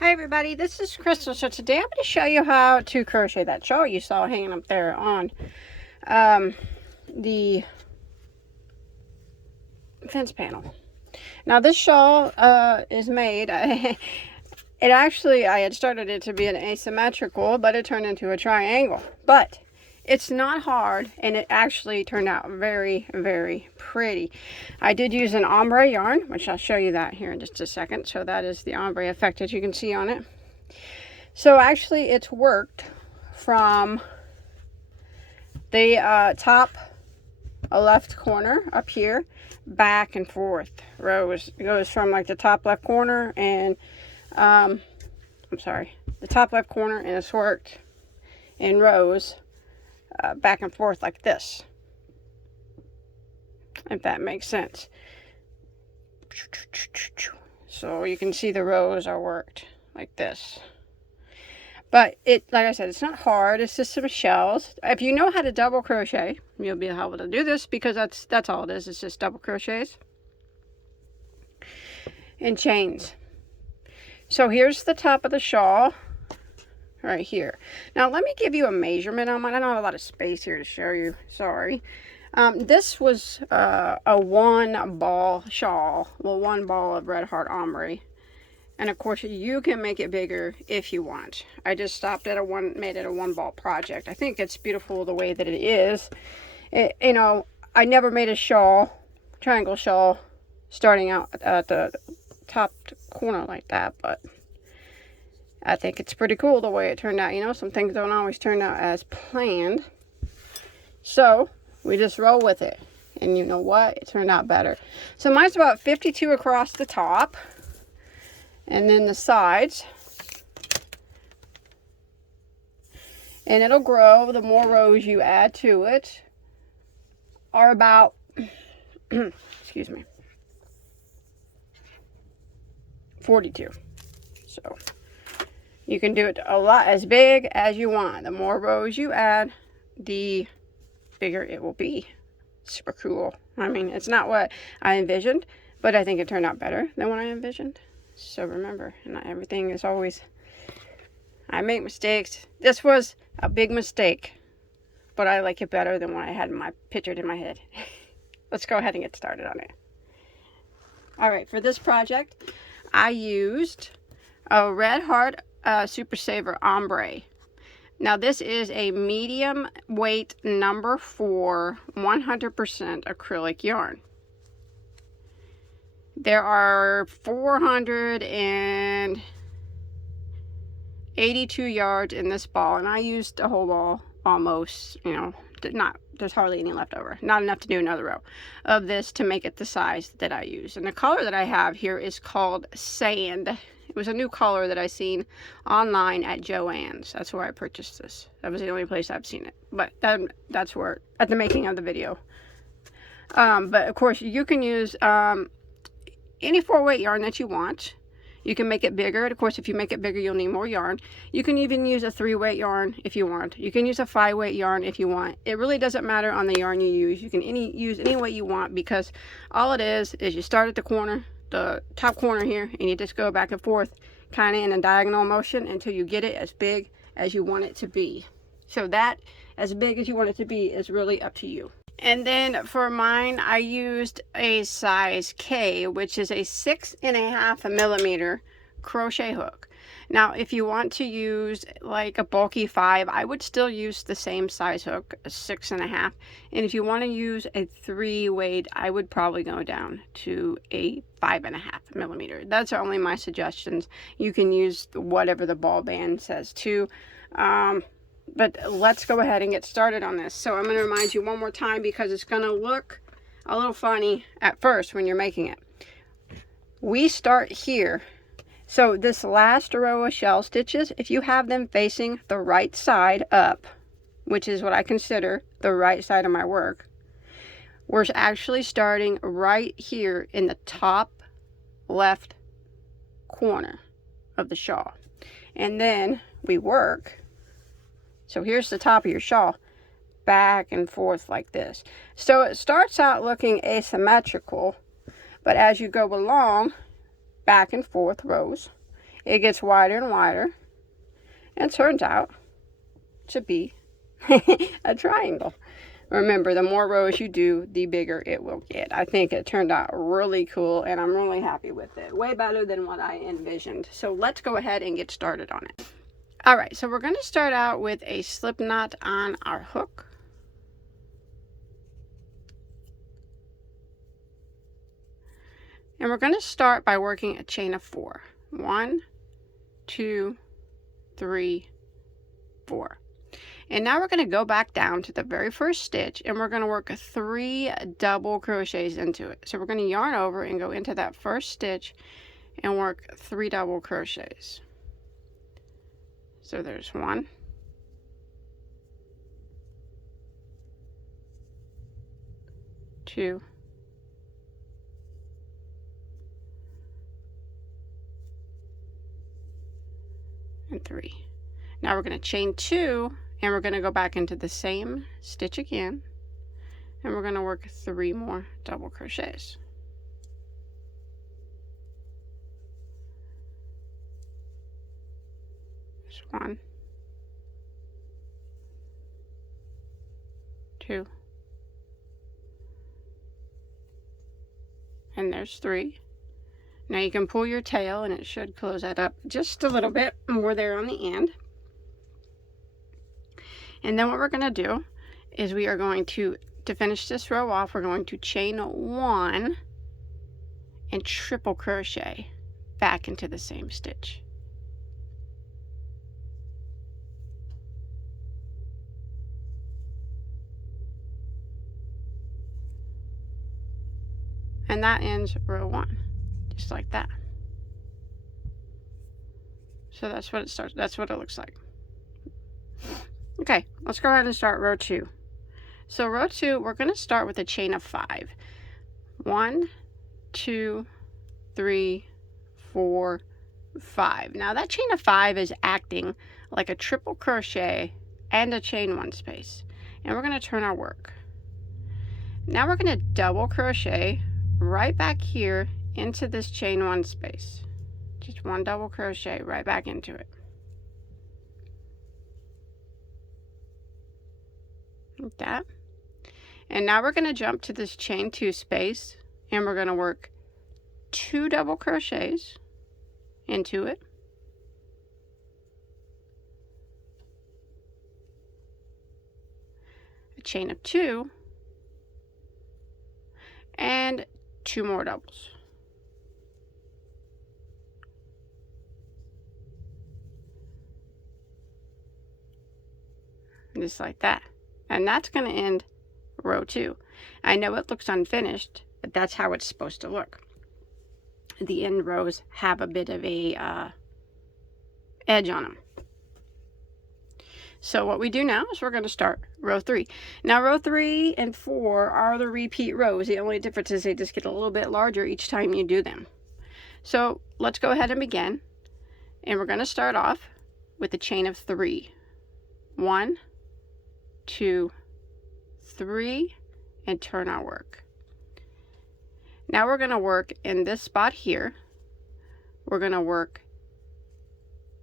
Hi everybody, this is Crystal. So today I'm going to show you how to crochet that shawl you saw hanging up there on the fence panel. Now this shawl is made, I had started it to be an asymmetrical, but it turned into a triangle. But it's not hard, and it actually turned out very, very pretty. I did use an ombre yarn, which I'll show you that here in just a second. So that is the ombre effect that you can see on it. So actually it's worked from the top left corner up here back and forth rows. It goes from like the top left corner and the top left corner, and it's worked in rows back and forth like this, if that makes sense. So you can see the rows are worked like this. But like I said, it's not hard. It's just some shells. If you know how to double crochet, you'll be able to do this, because that's all it is. It's just double crochets and chains. So here's the top of the shawl right here. Now let me give you a measurement on mine. I don't have a lot of space here to show you. Sorry. This was a 1 ball shawl. Well, 1 ball of red heart ombre. And of course you can make it bigger if you want. I just stopped at made it a 1 ball project. I think it's beautiful the way that it is. You know, I never made a shawl, triangle shawl, starting out at the top corner like that, but I think it's pretty cool the way it turned out. You know, some things don't always turn out as planned. So we just roll with it. And you know what? It turned out better. So mine's about 52 across the top. And then the sides, and it'll grow. The more rows you add to it are about excuse me, 42. So you can do it a lot as big as you want. The more rows you add, the bigger it will be. Super cool. I mean, it's not what I envisioned, but I think it turned out better than what I envisioned. So remember, not everything is always, I make mistakes. This was a big mistake, but I like it better than what I had pictured in my head. Let's go ahead and get started on it. All right, for this project, I used a Red Heart Super Saver Ombre. Now this is a medium weight number 4 100% acrylic yarn. There are 482 yards in this ball, and I used the whole ball almost. You know, there's hardly any left over. Not enough to do another row of this to make it the size that I use. And the color that I have here is called Sand. It was a new color that I seen online at Joann's. That's where I purchased this. That was the only place I've seen it. But that's where, at the making of the video. But of course you can use any 4-weight yarn that you want. You can make it bigger. Of course, if you make it bigger, you'll need more yarn. You can even use a 3-weight yarn if you want. You can use a 5-weight yarn if you want. It really doesn't matter on the yarn you use. You can use any weight you want, because all it is you start at the corner, the top corner here, and you just go back and forth kind of in a diagonal motion until you get it as big as you want it to be. So that, as big as you want it to be, is really up to you. And then for mine, I used a size K, which is a 6.5 millimeter crochet hook. Now, if you want to use like a bulky 5, I would still use the same size hook, a 6.5. And if you want to use a 3-weight, I would probably go down to a 5.5 millimeter. That's only my suggestions. You can use whatever the ball band says too. But let's go ahead and get started on this. So I'm going to remind you one more time, because it's going to look a little funny at first when you're making it. We start here. So this last row of shell stitches, if you have them facing the right side up, which is what I consider the right side of my work, we're actually starting right here in the top left corner of the shawl. And then we work. So here's the top of your shawl, back and forth like this. So it starts out looking asymmetrical, but as you go along, back and forth rows, it gets wider and wider, and turns out to be a triangle. Remember, the more rows you do, the bigger it will get. I think it turned out really cool, and I'm really happy with it. Way better than what I envisioned. So let's go ahead and get started on it. All right, so we're going to start out with a slip knot on our hook. And we're going to start by working a chain of 4. 1, 2, 3, 4. And now we're going to go back down to the very first stitch, and we're going to work 3 double crochets into it. So we're going to yarn over and go into that first stitch and work 3 double crochets. So there's 1, 2, 3. Now we're going to chain 2, and we're going to go back into the same stitch again, and we're going to work 3 more double crochets. There's 1, 2, and there's 3. Now you can pull your tail, and it should close that up just a little bit more there on the end. And then what we're going to do is we are going to finish this row off, we're going to chain 1 and triple crochet back into the same stitch. And that ends row 1, just like that. So that's what it starts, that's what it looks like. Okay, let's go ahead and start row 2. So row 2, we're going to start with a chain of 5. 1, 2, 3, 4, 5. Now that chain of 5 is acting like a triple crochet and a chain 1 space. And we're going to turn our work. Now we're going to double crochet right back here into this chain 1 space. Just 1 double crochet right back into it. Like that. And now we're going to jump to this chain 2 space, and we're going to work 2 double crochets into it, a chain of 2, and 2 more doubles. Just like that. And that's going to end row 2. I know it looks unfinished, but that's how it's supposed to look. The end rows have a bit of a edge on them. So what we do now is we're going to start row 3. Now row 3 and 4 are the repeat rows. The only difference is they just get a little bit larger each time you do them. So let's go ahead and begin. And we're going to start off with a chain of 3. 1, 2, 3, and turn our work. Now we're going to work in this spot here. We're going to work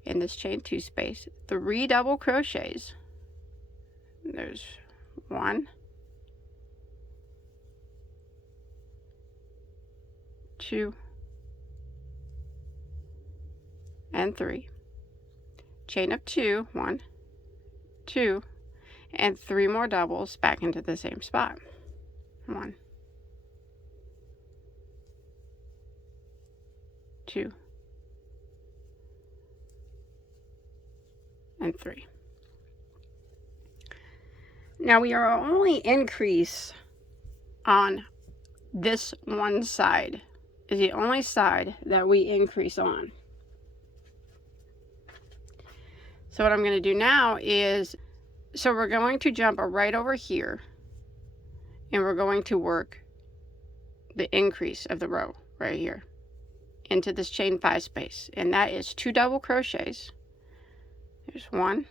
in this chain 2 space 3 double crochets. There's 1, 2, and 3. Chain of 2, 1, 2, and 3 more doubles back into the same spot. 1, 2, and 3. Now we are only increase on this one side, is the only side that we increase on. So what I'm going to do now is, so we're going to jump right over here, and we're going to work the increase of the row right here into this chain 5 space, and that is 2 double crochets. There's 1,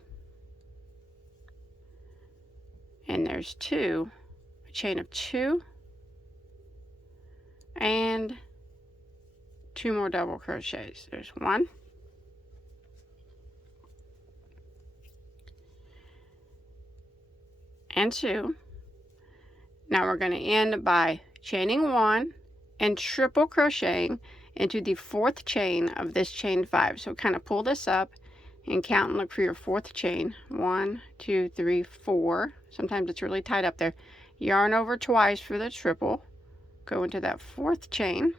and there's 2, a chain of 2, and 2 more double crochets. There's 1, and 2. Now we're going to end by chaining 1 and triple crocheting into the 4th chain of this chain 5. So kind of pull this up and count and look for your 4th chain. 1, 2, 3, 4. Sometimes it's really tight up there. Yarn over twice for the triple. Go into that 4th chain.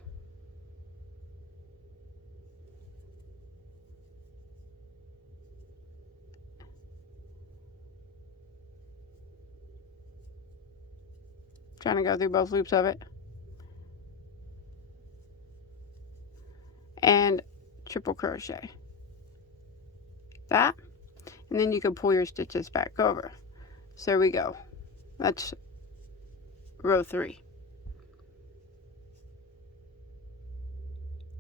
Trying to go through both loops of it. And triple crochet. That. And then you can pull your stitches back over. So there we go. That's row 3.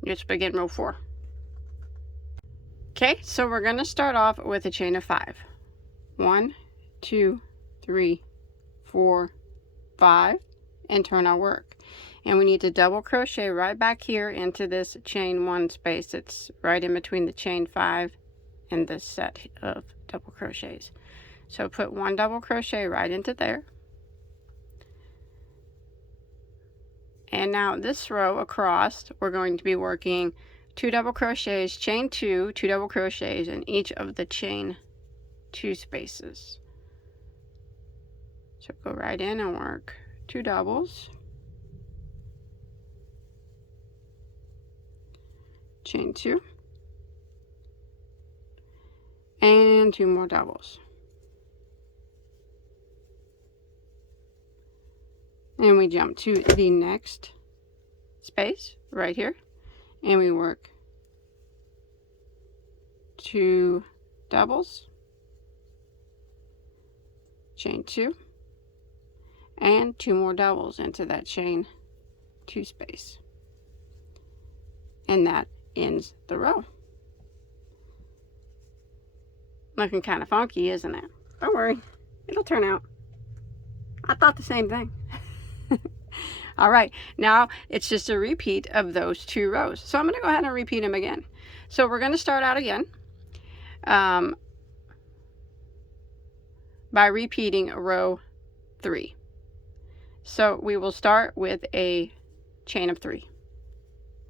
Let's begin row 4. Okay, so we're going to start off with a chain of 5. 1, 2, 3, 4, 5, and turn our work. And we need to double crochet right back here into this chain 1 space. It's right in between the chain 5 and this set of double crochets. So put 1 double crochet right into there. And now this row across, we're going to be working 2 double crochets, chain 2, 2 double crochets in each of the chain 2 spaces. So go right in and work 2 doubles, chain 2, and 2 more doubles. And we jump to the next space right here, and we work 2 doubles, chain 2, and 2 more doubles into that chain 2 space. And that ends the row. Looking kind of funky, isn't it? Don't worry, it'll turn out. I thought the same thing. All right, now it's just a repeat of those 2 rows. So I'm going to go ahead and repeat them again. So we're going to start out again by repeating row 3. So we will start with a chain of 3.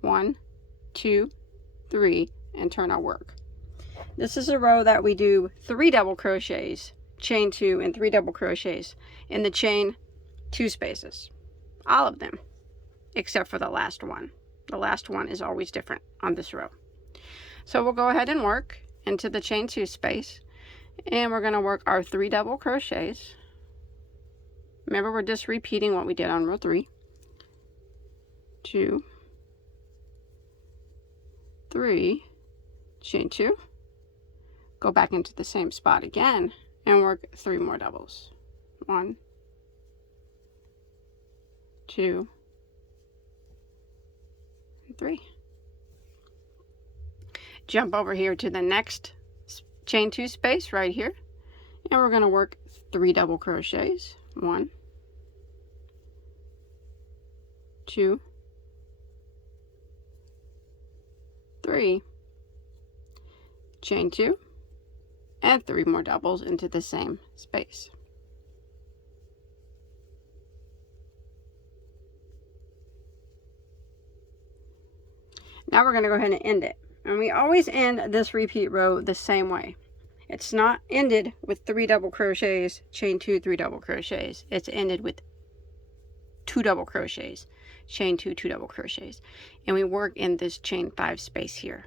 1, 2, 3, and turn our work. This is a row that we do 3 double crochets, chain 2, and 3 double crochets in the chain 2 spaces. All of them, except for the last one. The last one is always different on this row. So we'll go ahead and work into the chain 2 space, and we're going to work our 3 double crochets. Remember, we're just repeating what we did on row 3. 2, 3, chain 2, go back into the same spot again and work 3 more doubles. 1, 2, and 3. Jump over here to the next chain 2 space right here, and we're going to work 3 double crochets. 1, 2, 3, chain 2, and 3 more doubles into the same space. Now we're going to go ahead and end it. And we always end this repeat row the same way. It's not ended with 3 double crochets, chain 2, 3 double crochets. It's ended with 2 double crochets, chain 2, 2 double crochets. And we work in this chain 5 space here.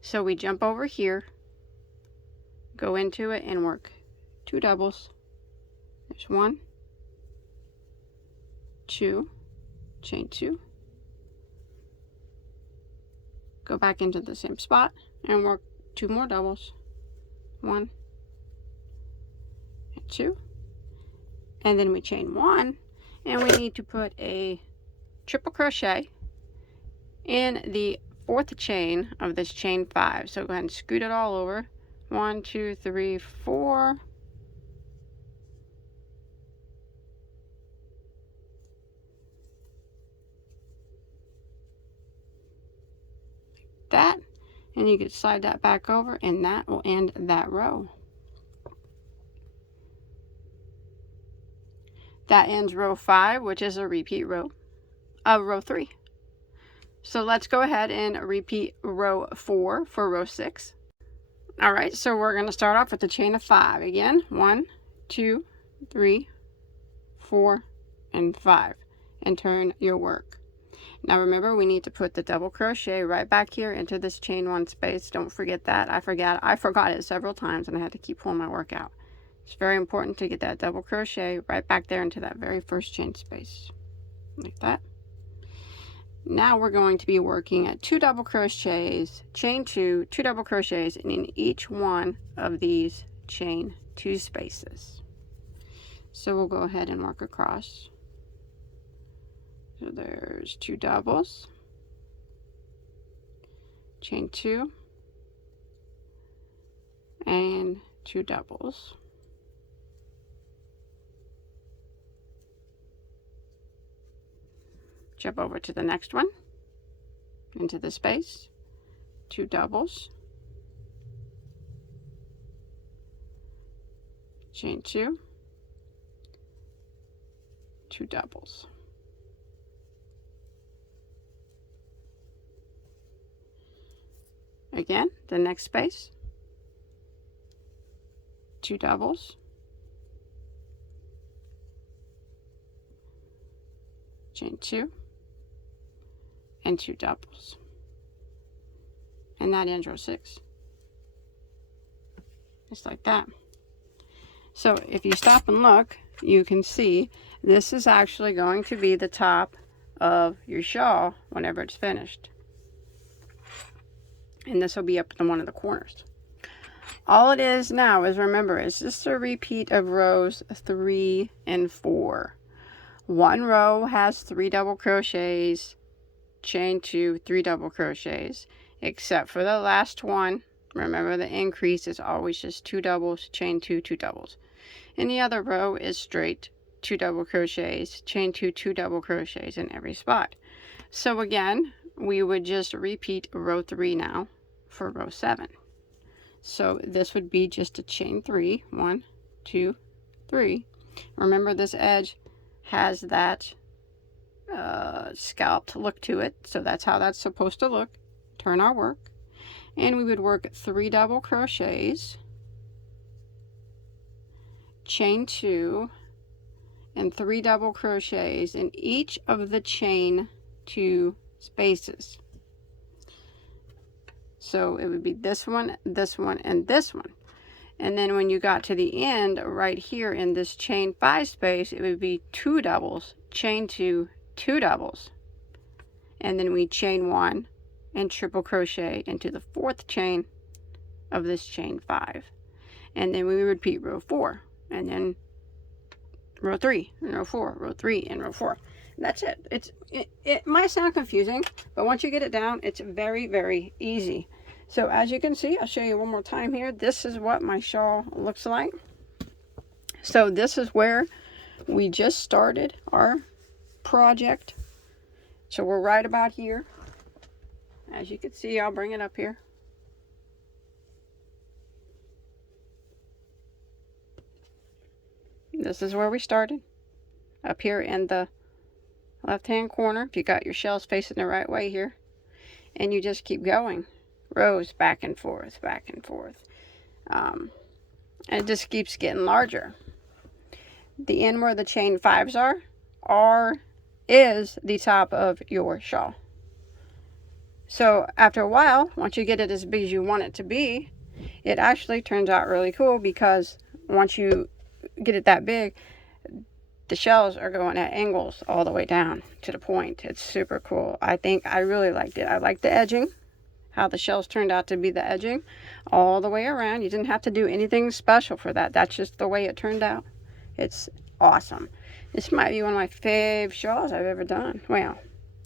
So we jump over here, go into it, and work 2 doubles. There's 1, 2, chain 2. Go back into the same spot and work 2 more doubles. 1 and 2. And then we chain 1, and we need to put a triple crochet in the 4th chain of this chain 5. So go ahead and scoot it all over. 1, 2, 3, 4. That, and you can slide that back over, and that will end that row. That ends row 5, which is a repeat row of row 3. So let's go ahead and repeat row 4 for row 6. All right, so we're going to start off with the chain of 5 again. 1, 2, 3, 4, and 5, and turn your work. Now remember, we need to put the double crochet right back here into this chain 1 space. Don't forget that. I forgot it several times, and I had to keep pulling my work out. It's very important to get that double crochet right back there into that very first chain space, like that. Now we're going to be working at 2 double crochets, chain 2, 2 double crochets in each one of these chain 2 spaces. So we'll go ahead and work across. So there's 2 doubles, chain 2, and 2 doubles. Jump over to the next one, into the space, 2 doubles, chain 2, 2 doubles. Again, the next space, 2 doubles, chain 2, and 2 doubles, and that ends row 6, just like that. So if you stop and look, you can see this is actually going to be the top of your shawl whenever it's finished, and this will be up in one of the corners. All it is now is, remember, it's just a repeat of rows 3 and 4. One row has 3 double crochets, chain 2, 3 double crochets, except for the last one. Remember, the increase is always just 2 doubles, chain 2, 2 doubles. And the other row is straight 2 double crochets, chain 2, 2 double crochets in every spot. So again, we would just repeat row 3 now for row 7. So this would be just a chain 3, 1, 2, 3. Remember, this edge has that scalloped look to it, so that's how that's supposed to look. Turn our work, and we would work 3 double crochets, chain 2, and 3 double crochets in each of the chain 2 spaces. So it would be this one, and this one. And then when you got to the end right here in this chain 5 space, it would be 2 doubles, chain 2, 2 doubles, and then we chain 1 and triple crochet into the 4th chain of this chain 5, and then we repeat row 4, and then row 3 and row 4, row 3 and row 4. That's it. It might sound confusing, but once you get it down, it's very, very easy. So as you can see, I'll show you one more time here. This is what my shawl looks like. So this is where we just started our project. So we're right about here. As you can see, I'll bring it up here. This is where we started, up here in the left hand corner, if you got your shells facing the right way here, and you just keep going, rows back and forth, and it just keeps getting larger. The end where the chain 5s is the top of your shawl. So after a while, once you get it as big as you want it to be, it actually turns out really cool, because once you get it that big, the shells are going at angles all the way down to the point. It's super cool. I think I really liked it. I like the edging, how the shells turned out to be the edging all the way around. You didn't have to do anything special for that. That's just the way it turned out. It's awesome. This might be one of my fave shawls I've ever done. Well,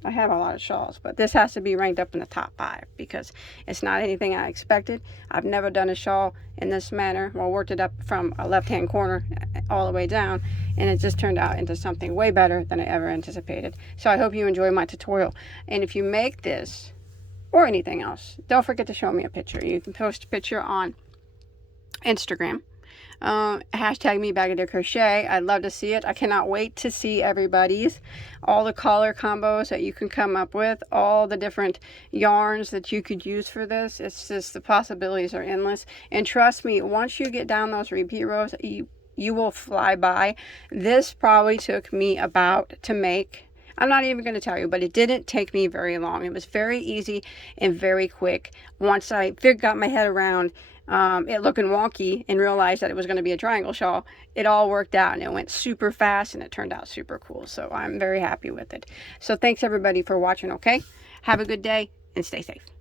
I have a lot of shawls, but this has to be ranked up in the top 5 because it's not anything I expected. I've never done a shawl in this manner. Well, worked it up from a left-hand corner all the way down, and it just turned out into something way better than I ever anticipated. So I hope you enjoy my tutorial. And if you make this or anything else, don't forget to show me a picture. You can post a picture on Instagram Hashtag me Bagoday Crochet. I'd love to see it. I cannot wait to see everybody's. All the color combos that you can come up with, all the different yarns that you could use for this. It's just, the possibilities are endless. And trust me, once you get down those repeat rows, you will fly by. This probably took me about to make, I'm not even going to tell you, but it didn't take me very long. It was very easy and very quick. Once I got my head around it looking wonky and realized that it was going to be a triangle shawl, it all worked out and it went super fast and it turned out super cool. So I'm very happy with it. So thanks everybody for watching, okay? Have a good day and stay safe.